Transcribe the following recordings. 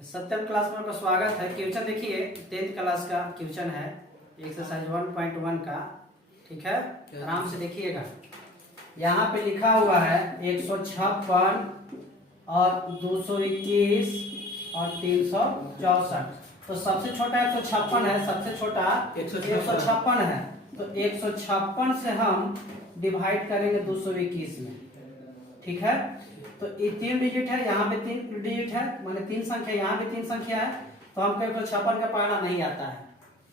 सत्यम class में आपका स्वागत है। क्वेश्चन देखिए 10th क्लास का क्वेश्चन है, एक्सरसाइज 1.1 का। ठीक है, आराम से देखिएगा। यहाँ पे लिखा हुआ है 156 और 221 और 364। तो सबसे छोटा 156 है, सबसे छोटा 156 है। तो 156 से हम डिवाइड करेंगे 221 में। ठीक है, तो ये 3 डिजिट है, यहाँ पे 3 डिजिट है, माने 3 संख्या, यहाँ भी 3 संख्या है। तो हमको 156 का पहाड़ा नहीं आता है,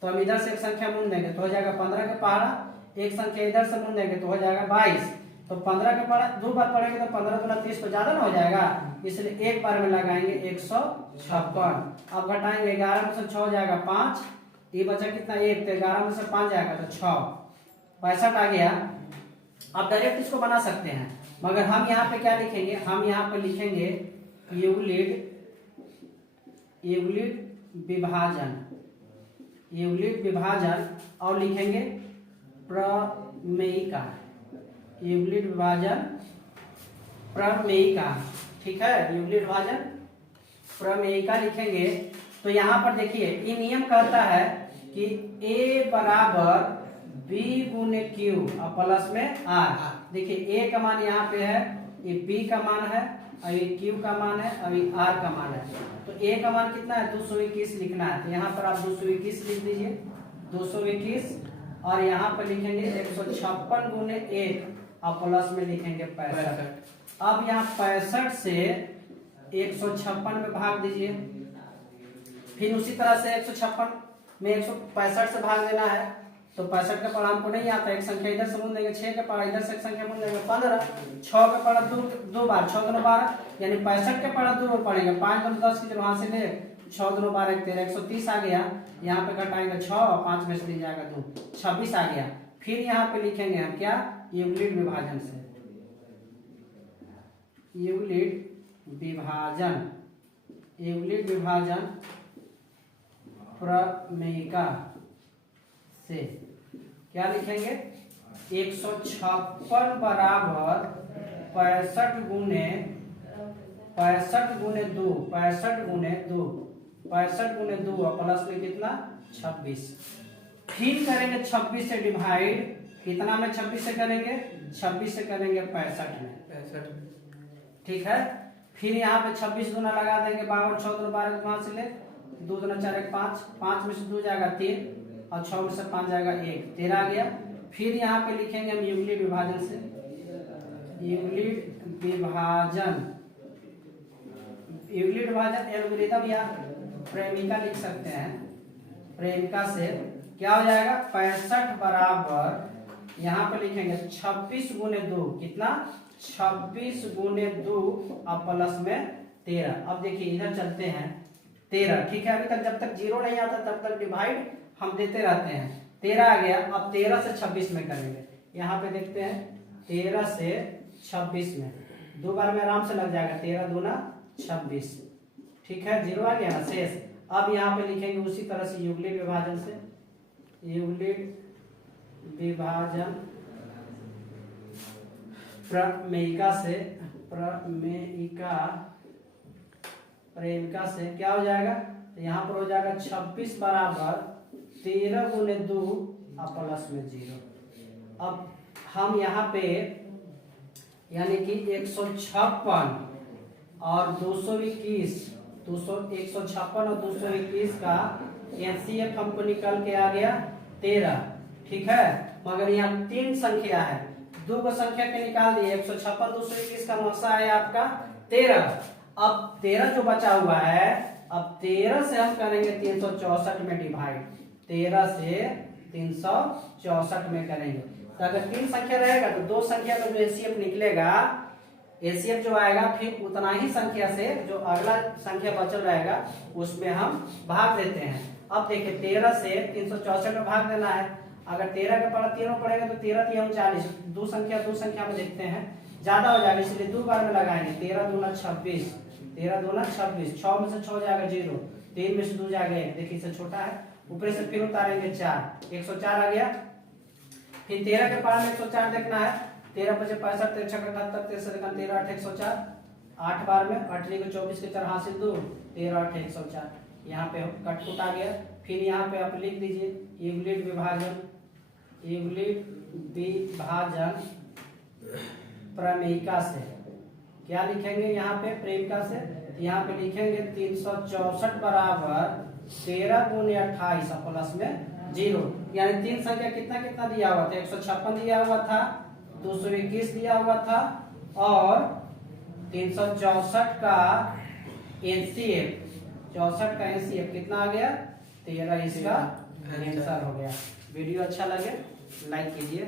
तो हम इधर से एक संख्या मून देंगे तो हो जाएगा 15 का पहाड़ा। एक संख्या इधर से मून देंगे तो हो जाएगा 22। तो 15 का पहाड़ा 2 बार पढ़ेंगे तो 15 दूना 30 तो ज्यादा ना हो जाएगा, इसलिए एक बार में लगाएंगे 156। अब घटाएंगे 11 में से 6 हो जाएगा 5, ये बचा कितना 1, तो 11 में से 5 जाएगा तो 6, 65 आ गया। आप डायरेक्ट इसको बना सकते हैं, मगर हम यहाँ पे क्या लिखेंगे, हम यहाँ पे लिखेंगे यूक्लिड विभाजन और लिखेंगे प्रमेयिका, यूक्लिड विभाजन प्रमेयिका। ठीक है, यूक्लिड विभाजन प्रमेयिका लिखेंगे। तो यहाँ पर देखिए ये नियम कहता है कि a बराबर b गुने q और प्लस में r। देखिए a का मान यहाँ पे है, ये b का मान है, और ये q का मान है, और ये r का मान है। तो a का मान कितना है 221 लिखना है, तो यहाँ पर आप 221 लिख दीजिए, 221। और यहाँ पर लिखेंगे 156 गुने 1 और प्लस में लिखेंगे 65। अब यहाँ 65 से 156 में भाग दीजिए, फिर उसी तरह से 156 में 165 से भाग देना है। तो 65 का पढ़ा हमको नहीं आता, एक संख्या इधर से मून देंगे, 6 का पढ़ा इधर से एक संख्या मून देंगे 15, 6 का पढ़ा दो बार, 6 दूना 12, यानी 65 का पढ़ा 2 बार पढ़ेंगे, 5 दूना 10 की जब वहां से ले 6 दूना 12 13, 130 आ गया। यहाँ पे घटाएंगे 6 और 5 में से दी जाएगा 2, 26 आ गया। फिर यहाँ पे लिखेंगे हम क्या, यूक्लिड विभाजन से, यूक्लिड विभाजन प्रमेयिका से क्या लिखेंगे, 156 बराबर 65 गुने 2, 65 गुने 2 और प्लस में कितना 26। फिर करेंगे 26 से डिवाइड, कितना में 26 से करेंगे, 26 से करेंगे 65 में। ठीक है, फिर यहाँ पे 26 गुना लगा देंगे, 52, 6 दूना 12 वहां से ले 2 दूना 4 1 5, 5 में से 2 जाएगा 3 और 6 में से 5 जाएगा 1, 13 आ गया। फिर यहाँ पे लिखेंगे हम यूक्लिड विभाजन से, यूक्लिड विभाजन एल्गोरिथम या प्रेमिका लिख सकते हैं। प्रेमिका से क्या हो जाएगा, 65 बराबर यहाँ पे लिखेंगे 26 गुने 2, कितना 26 गुने 2 और प्लस में 13। अब देखिए इधर चलते हैं 13। ठीक है, अभी तक जब तक 0 नहीं आता तब तक डिवाइड हम देते रहते हैं। 13 आ गया, अब 13 से 26 में करेंगे। यहाँ पे देखते हैं 13 से 26 में 2 बार में आराम से लग जाएगा, 13 दूना 26। ठीक है, 0 आ गया ना शेष। अब यहाँ पे लिखेंगे उसी तरह से यूक्लिड विभाजन से, यूक्लिड विभाजन प्रमेयिका से क्या हो जाएगा, तो यहाँ पर हो जाएगा 26 बराबर 13 गुने 2 और प्लस में 0। अब हम यहाँ पे यानी कि 156 और 221, 156 और 221 का एचसीएफ हमको निकल के आ गया 13। ठीक है, मगर यहाँ 3 संख्या है, 2 को संख्या के निकाल दिए, 156 221 का मक्सा है आपका 13। अब 13 जो बचा हुआ है, अब 13 से हम करेंगे 364 में डिवाइड, 13 से 364 में करेंगे। तो अगर 3 संख्या रहेगा तो 2 संख्या का जो एचसीएफ निकलेगा, एचसीएफ जो आएगा, फिर उतना ही संख्या से जो अगला संख्या बचल रहेगा उसमें हम भाग देते हैं। अब देखिए 13 से 364 में भाग देना है। अगर 13 का पढ़ा तीनों पढ़ेगा तो 13 3 40, 2 संख्या में देखते हैं ज्यादा हो जाएगा, इसलिए 2 बार में लगाएंगे, 13 दूना 26, 13 दूना 26, 6 में से 6 जाएगा 0, 3 में से 2 जाएगा 1, देखिए इससे छोटा है, ऊपर से फिर उतारेंगे 4, 104 आ गया। फिर 13 के पार में 104 देखना है, 13 5 65, 13 6 71, 13 13 13 8 104, 8 बार में 8 को 24 के 4 हासिल 2, 13 8 104। यहाँ पे कट कुट आ गया। फिर यहाँ पे आप लिख दीजिए यूक्लिड विभाजन प्रमेयिका से। क्या लिखेंगे यहाँ पे प्रेमिका से? यहाँ पे लिखेंगे 364 बराबर 13 गुने 28 प्लस में 0। यानी तीन संख्या कितना कितना दिया हुआ था? 156 दिया हुआ था, 221 दिया हुआ था और 364 का एनसीएफ 64 का एनसीएफ कितना आ गया? 13। इसका आंसर हो गया। वीडियो अच्छा लगे लाइक कीजिए।